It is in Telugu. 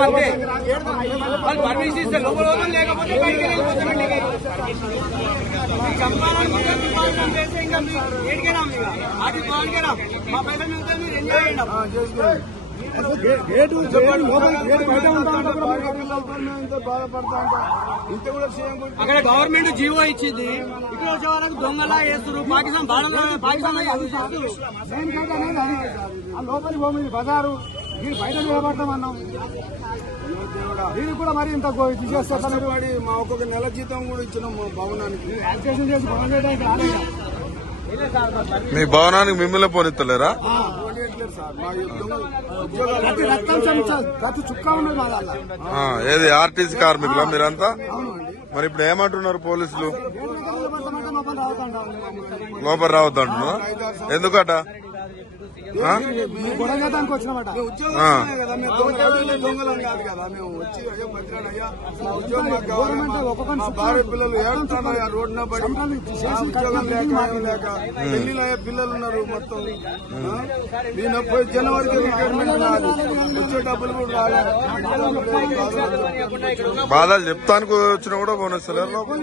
ఇస్తాం అంతే. వాళ్ళు పర్మిషన్ ఇస్తే లోపల పోతాం, లేకపోతే బయటికి వెళ్ళిపోతాం ఇంటికి. చంపాలనుకుంటే ఇంకా ఏడికేనా అది బాగుంటేనా మా పైసలు మిగతా మీరు ఎంజాయ్ అక్కడ గవర్నమెంట్ జీవో ఇచ్చింది. ఇక్కడ వచ్చే వాళ్ళకి దొంగలా వేస్తారు. పాకిస్తాన్ పాకిస్తాన్ లోపలి భూమి బజారు మీరు బయట నిలబడతామన్నాం. దీనికి కూడా మరి ఇంత తీసేస్తారు. మా ఒక్కొక్క నెల జీతం కూడా ఇచ్చినాం మా భవనానికి. యాక్టివేషన్ చేసి భవనం చేయడానికి రాలేదు. మీ భవనానికి మిమ్మల్ని పోనెత్తలేరా? ప్రతి చుక్క ఉన్నది మా దాంట్లో. ఏది ఆర్టీసీ కార్మికులా మీరంతా? మరి ఇప్పుడు ఏమంటున్నారు పోలీసులు? లోపల రావద్దంటున్నా. ఎందుకట? గొడవడానికి వచ్చినమాట. భార్య పిల్లలు ఏడుతున్నారు రోడ్డున పడి, ఉద్యోగం లేక పెళ్లిలో పిల్లలు ఉన్నారు. మొత్తం నేను పోయి జనవరికి రిటైర్మెంట్ వచ్చే డబ్బులు కూడా రాలేదు. బాధలు చెప్తానికి వచ్చినా కూడా పోనొస్తలేరు లోపల.